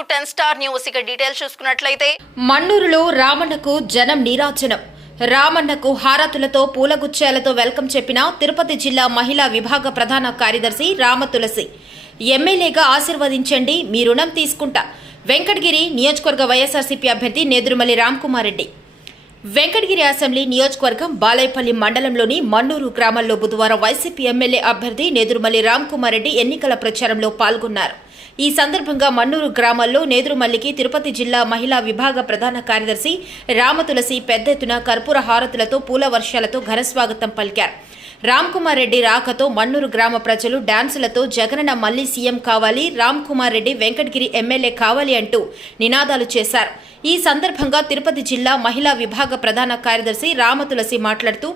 10 star news ఇక details చూసుకున్నట్లయితే మన్నూరులో రామన్నకు జనం నీరాజనం. రామన్నకు హారతులతో పూలగుచ్చాలతో వెల్కమ్ చెప్పిన తిరుపతి జిల్లా మహిళా విభాగ ప్రధాన కార్యదర్శి రామతులసి. ఎమ్మెల్యేగా ఆశీర్వదించండి, మీ రుణం తీసుకుంటా. వెంకటగిరి నియోజకవర్గ వైఎస్ఆర్సీపీ అభ్యర్థి నేదురుమల్లి రామ్కుమార్ రెడ్డి. వెంకటగిరి అసెంబ్లీ నియోజకవర్గం బాలైపల్లి మండలంలోని మన్నూరు గ్రామంలో బుధవారం వైసీపీ ఎమ్మెల్యే అభ్యర్థి నేదురుమల్లి రామ్కుమార్ రెడ్డి ఎన్నికల ప్రచారంలో పాల్గొన్నారు. ఈ సందర్భంగా మన్నూరు గ్రామంలో నేదురుమల్లికి తిరుపతి జిల్లా మహిళా విభాగ ప్రధాన కార్యదర్శి రామతులసి పెద్ద ఎత్తున కర్పూర హారతులతో పూల వర్షాలతో ఘనస్వాగతం పలికారు. రామ్కుమార్ రెడ్డి రాకతో మన్నూరు గ్రామ ప్రజలు డాన్సులతో జగనన్న మళ్లీ సీఎం కావాలి, రామ్కుమార్ రెడ్డి వెంకటగిరి ఎమ్మెల్యే కావాలి అంటూ నినాదాలు చేశారు. ఈ సందర్భంగా తిరుపతి జిల్లా మహిళా విభాగ ప్రధాన కార్యదర్శి రామతులసి మాట్లాడుతూ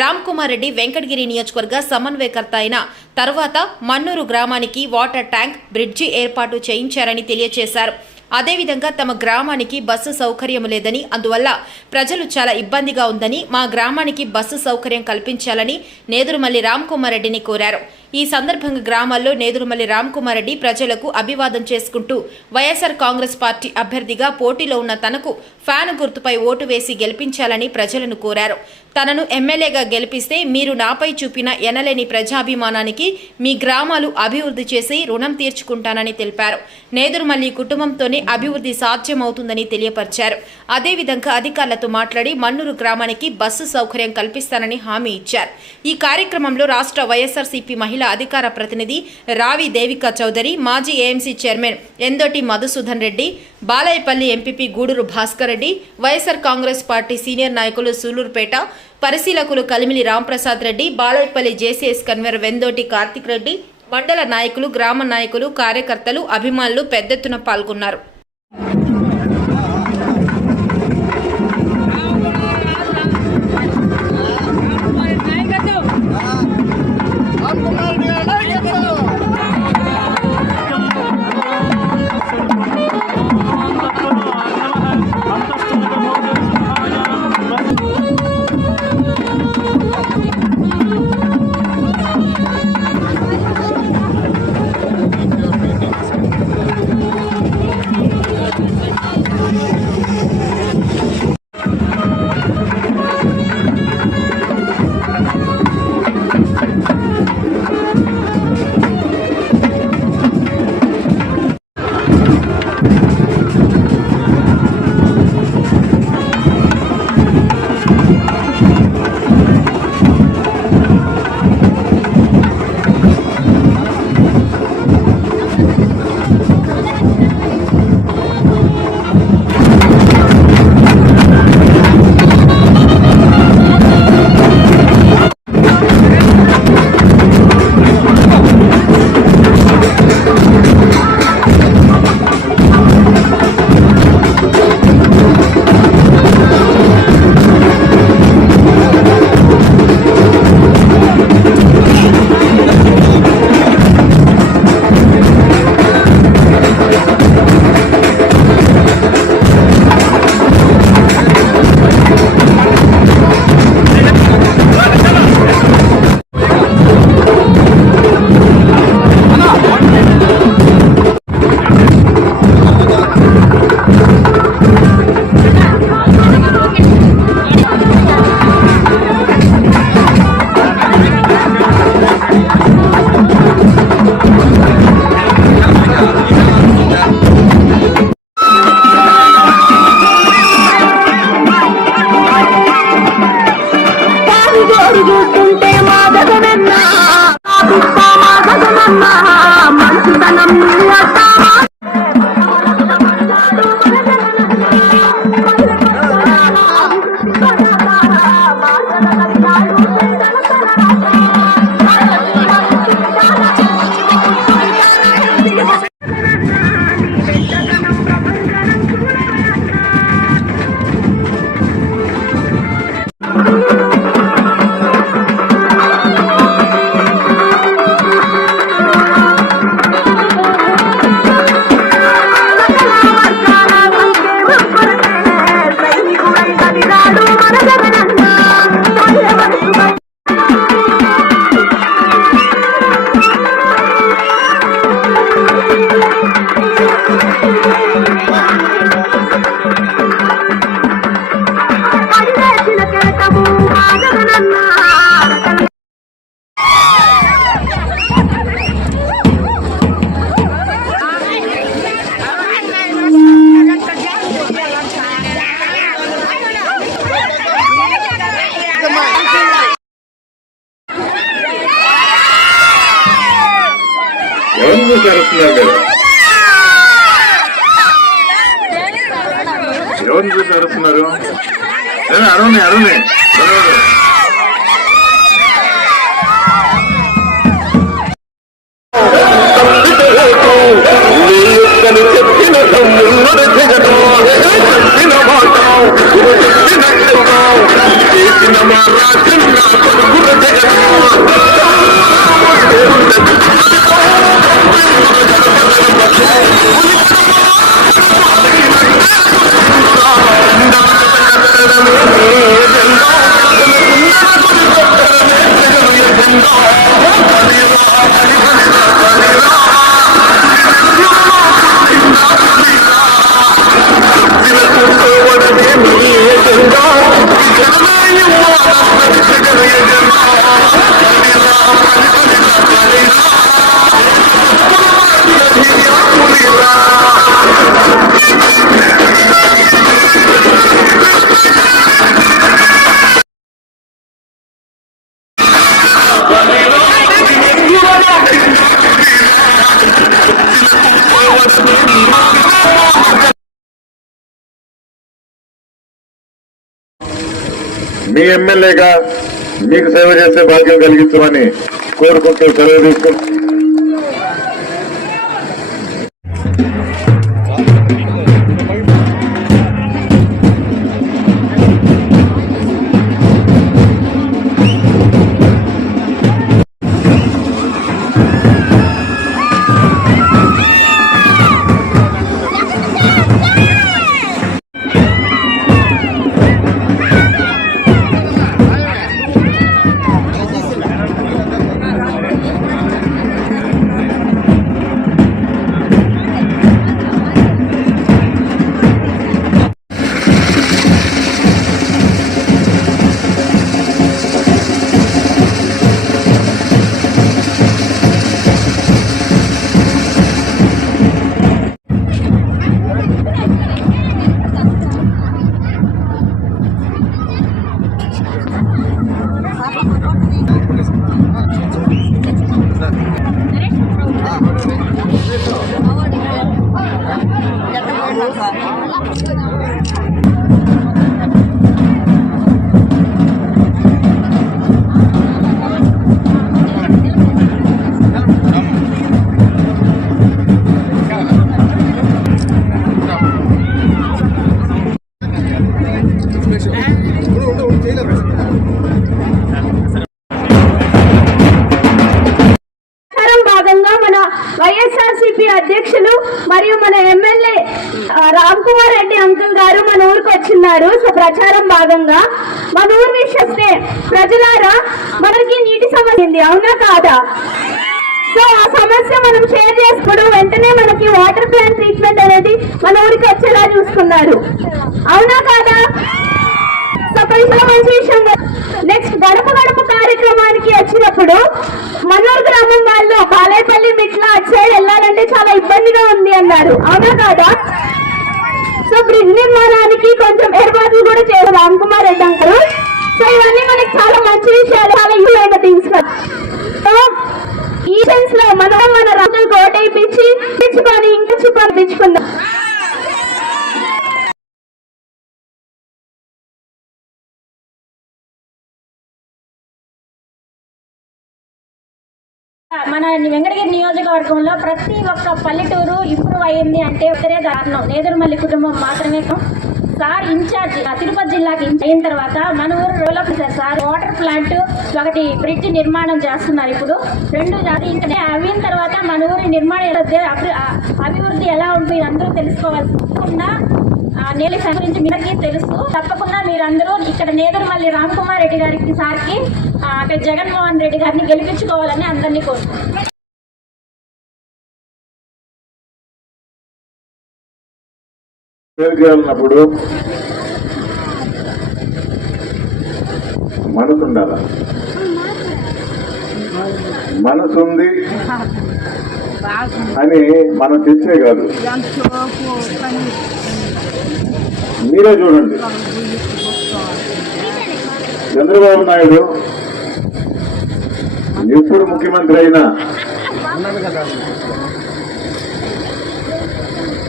రామ్కుమార్ రెడ్డి వెంకటగిరి నియోజకవర్గ సమన్వయకర్త అయిన తర్వాత మన్నూరు గ్రామానికి వాటర్ ట్యాంక్, బ్రిడ్జి ఏర్పాటు చేయించారని తెలియజేశారు. అదేవిధంగా తమ గ్రామానికి బస్సు సౌకర్యం లేదని, అందువల్ల ప్రజలు చాలా ఇబ్బందిగా ఉందని, మా గ్రామానికి బస్సు సౌకర్యం కల్పించాలని నేదురుమల్లి రామ్కుమార్ రెడ్డిని కోరారు. ఈ సందర్భంగా గ్రామాల్లో నేదురుమల్లి రామ్కుమార్ రెడ్డి ప్రజలకు అభివాదం చేసుకుంటూ వైఎస్ఆర్ కాంగ్రెస్ పార్టీ అభ్యర్థిగా పోటీలో ఉన్న తనకు ఫ్యాన్ గుర్తుపై ఓటు వేసి గెలిపించాలని ప్రజలను కోరారు. తనను ఎమ్మెల్యేగా గెలిపిస్తే మీరు నాపై చూపిన ఎనలేని ప్రజాభిమానానికి మీ గ్రామాలు అభివృద్ధి చేసి రుణం తీర్చుకుంటానని తెలిపారు. నేదురుమల్లి కుటుంబంతోనే అభివృద్ధి సాధ్యమవుతుందని తెలియపరిచారు. అదేవిధంగా అధికారులతో మాట్లాడి మన్నూరు గ్రామానికి బస్సు సౌకర్యం కల్పిస్తానని హామీ ఇచ్చారు. ఈ కార్యక్రమంలో రాష్ట్ర వైఎస్ఆర్సీపీ మహిళా అధికార ప్రతినిధి రావి దేవికా చౌదరి, మాజీ AMC chairman Endoti Madhusudan Reddy, Balaipalli MPP Gudur Bhaskar Reddy, YSR Congress party senior నాయకులు సూలూరుపేట పరిశీలకులు కలిమిలి రాంప్రసాద్ రెడ్డి, బాలైపల్లి జేసీఎస్ కన్వీనర్ వెందోటి కార్తిక్ రెడ్డి, మండల నాయకులు, గ్రామ నాయకులు, కార్యకర్తలు, అభిమానులు పెద్ద ఎత్తున పాల్గొన్నారు. ఎవరిని చూసి అరుస్తున్నారు మీరు? ఎవరిని చూసి అరుస్తున్నారు? అరవని అరవని మీ ఎమ్మెల్యేగా మీకు సేవ చేసే భాగ్యం కలిగించమని కోరుకుంటూ సెలవు తీసుకుంటాం. వైఎస్ఆర్సీపీ అధ్యక్షులు మరియు మన ఎమ్మెల్యే రామ్ కుమార్ రెడ్డి అంకుల్ గారు మన ఊరికి వచ్చిన్నారు. సో ప్రచారం భాగంగా మన ఊరిని చూస్తే ప్రజలారా మనకి నీటి సమస్య ఉంది, అవునా కాదా? సో ఆ సమస్య మనం షేర్ చేసుకుని వెంటనే మనకి వాటర్ ప్లాంట్ ట్రీట్మెంట్ అనేది మన ఊరికి వచ్చేలా చూసుకున్నారు, అవునా కాదా? సో కొంచెం మంచి విషయం. నెక్స్ట్ గడప గడప కార్యక్రమానికి వచ్చినప్పుడు మనూరు గ్రామం వాళ్ళు బాలేపల్లి మిట్ల అటు సైడ్ వెళ్ళాలంటే చాలా ఇబ్బందిగా ఉంది అన్నారు, అవునా కాదా? సో బ్రిడ్జ్ నిర్మాణానికి కొంచెం ఏర్పాట్లు కూడా చేశారు రామ్ కుమార్ రెడ్డి అంటారు. సో ఇవన్నీ మనకి చాలా మంచి విషయాలు, చాలా యూజ్ అయిన థింగ్స్. సో ఈ సెన్స్ లో మనం మన రాజులకు ఓటైపించి తెచ్చుకొని ఇంకొచ్చి పంపించుకుందాం. మన వెంకటగిరి నియోజకవర్గంలో ప్రతి ఒక్క పల్లెటూరు ఇంప్రూవ్ అయ్యింది అంటే ఒకరే కారణం నేదురుమల్లి కుటుంబం మాత్రమే. సార్ ఇన్ఛార్జ్ తిరుపతి జిల్లాకి అయిన తర్వాత మన ఊరు డెవలప్ చేశారు సార్. వాటర్ ప్లాంట్ ఒకటి బ్రిడ్జ్ నిర్మాణం చేస్తున్నారు ఇప్పుడు. రెండు అది ఇంకా అయిన తర్వాత మన ఊరి నిర్మాణం అభివృద్ధి ఎలా ఉంటుంది అందరూ తెలుసుకోవాల్సిందా. నేల గురించి మీరికి తెలుసు. తప్పకుండా మీరందరూ ఇక్కడ నేదురుమల్లి రామ్ కుమార్ రెడ్డి గారికి సార్కి జగన్మోహన్ రెడ్డి గారిని గెలిపించుకోవాలని అందరినీ కోరుతున్నాను. చేయాలన్నప్పుడు మనసు ఉండాల. మనసుంది అని మనం తెచ్చే కాదు. మీరే చూడండి, చంద్రబాబు నాయుడు ఎప్పుడు ముఖ్యమంత్రి అయినా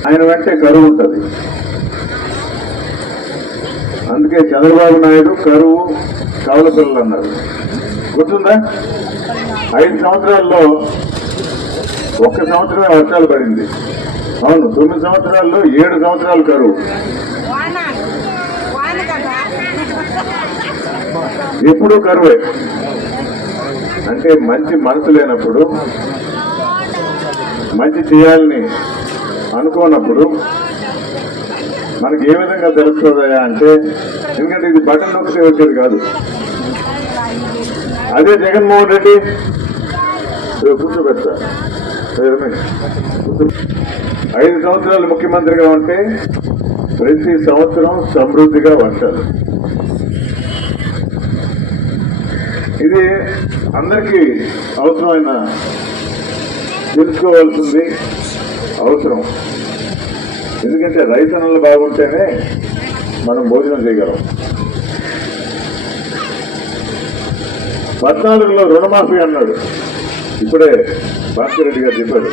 ఆయన వెంటే కరువు ఉంటుంది. అందుకే చంద్రబాబు నాయుడు కరువు కవల పిల్లలు అన్నారు. గుర్తుందా? 5 సంవత్సరాల్లో 1 సంవత్సరమే వర్షాలు పడింది. అవును, 9 సంవత్సరాల్లో 7 సంవత్సరాలు కరువు. ఎప్పుడు కరువే. అంటే మంచి మనసు లేనప్పుడు, మంచి చేయాలని అనుకోనప్పుడు మనకి ఏ విధంగా తెలుస్తుందా అంటే, ఎందుకంటే ఇది బటన్ నొక్కితే వచ్చేది కాదు. అదే జగన్మోహన్ రెడ్డి కూర్చోబెడతా 5 సంవత్సరాలు ముఖ్యమంత్రిగా ఉంటే ప్రతి సంవత్సరం సమృద్ధిగా వర్షాలు. ఇది అందరికీ అవసరమైన, తెలుసుకోవాల్సింది అవసరం. ఎందుకంటే రైతన్నలు బాగుంటేనే మనం భోజనం చేయగలం. 14లో రుణమాఫీ అన్నాడు. ఇప్పుడే భాస్కర్ రెడ్డి గారు చెప్పాడు,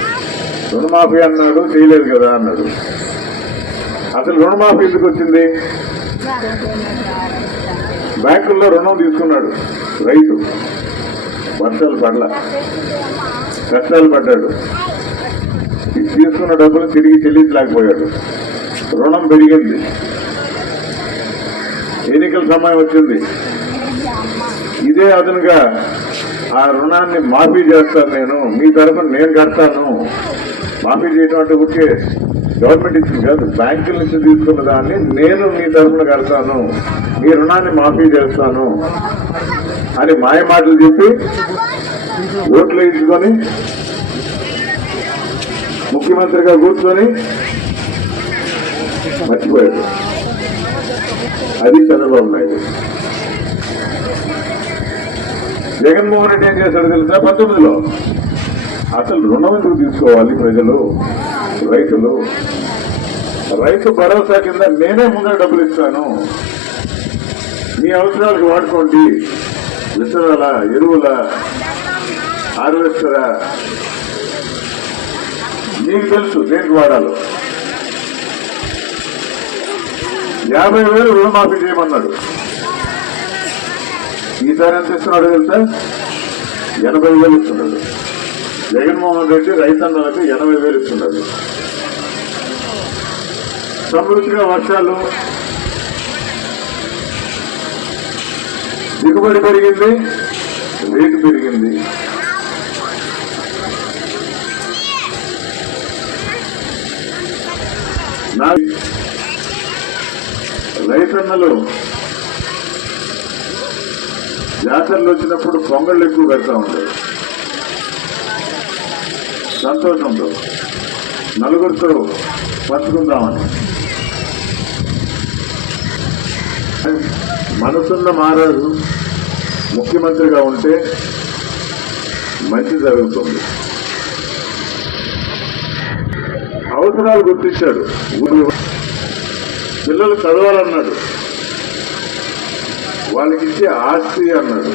రుణమాఫీ అన్నాడు, చేయలేదు కదా అన్నాడు. అసలు రుణమాఫీ ఎందుకు వచ్చింది? బ్యాంకుల్లో రుణం తీసుకున్నాడు రైతు, వర్షాలు పడలా, కష్టాలు పడ్డాడు, తీసుకున్న డబ్బులు తిరిగి చెల్లించలేకపోయాడు, రుణం పెరిగింది, ఎన్నికల సమయం వచ్చింది. ఇదే అదనుగా ఆ రుణాన్ని మాఫీ చేస్తాను, మీ తరఫున నేను కడతాను. మాఫీ చేయడం అంటే ఊరికే గవర్నమెంట్ ఇచ్చింది కాదు, బ్యాంకుల నుంచి తీసుకున్న దాన్ని నేను మీ తరఫున కడతాను, మీ రుణాన్ని మాఫీ చేస్తాను అని మాయ మాటలు చెప్పి ఓట్లు వేయించుకొని ముఖ్యమంత్రిగా కూర్చొని మర్చిపోయాడు. అది చంద్రబాబు నాయుడు. జగన్మోహన్ రెడ్డి ఏం చేశాడు తెలుసా? 19లో అసలు రుణం ఎందుకు తీసుకోవాలి ప్రజలు, రైతులు? రైతు భరోసా కింద నేనే ముందర డబ్బులు ఇస్తాను, మీ అవసరాలకు వాడుకోండి, విత్తనాల, ఎరువుల, హార్వెస్టరా, మీకు తెలుసు దేనికి వాడాలో. 50,000 రుణమాఫీ చేయమన్నాడు. ఈసారి ఎంత ఇస్తున్నాడు తెలుసా? 80,000 ఇస్తున్నాడు. జగన్మోహన్ రెడ్డి రైతన్నలకు 80,000 ఇస్తున్నాడు. సమృద్ధిగా వర్షాలు, దిగుబడి పెరిగింది, రేటు పెరిగింది. రైతన్నలు జాతరలు వచ్చినప్పుడు పొంగళ్ళు ఎక్కువ పెడతా ఉంటారు సంతోషంతో, నలుగురితో పంచుకుందామని. మనసున్న మారారు ముఖ్యమంత్రిగా ఉంటే మంచి జరుగుతుంది. అవసరాలు గుర్తించాడు. పిల్లలు చదవాలన్నాడు, వాళ్ళకి ఇచ్చే ఆస్తి అన్నాడు.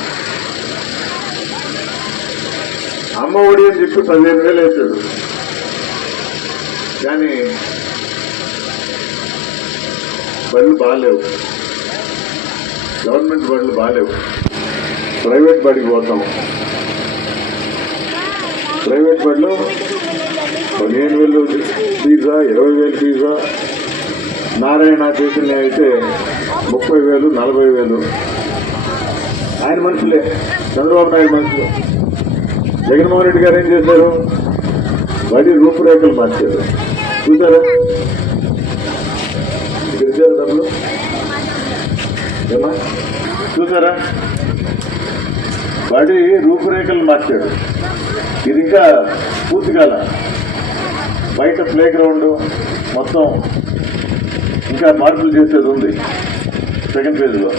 అమ్మ ఒడి అని చెప్పి 15,000 వేసాడు. కానీ బళ్ళు బాగాలేవు, గవర్నమెంట్ బళ్ళు బాగాలేవు, ప్రైవేట్ బడికి పోతాం. ప్రైవేట్ బడిలో 15,000 ఫీజా, 20,000 ఫీజా. నారాయణ చైతన్య అయితే 30,000, 40,000. ఆయన మనుషులే, చంద్రబాబు నాయుడు మనుషులు. జగన్మోహన్ రెడ్డి గారు ఏం చేశారు? బడి రూపురేఖలు మార్చారు. చూసారా? ఇక్కడ ఇచ్చారు డబ్బులు ఏమా? చూసారా? బడి రూపురేఖలు మార్చాడు. ఇది ఇంకా పూర్తి కాల. బయట ప్లే గ్రౌండ్ మొత్తం ఇంకా మార్పులు చేసేది ఉంది సెకండ్ ఫేజ్ లో.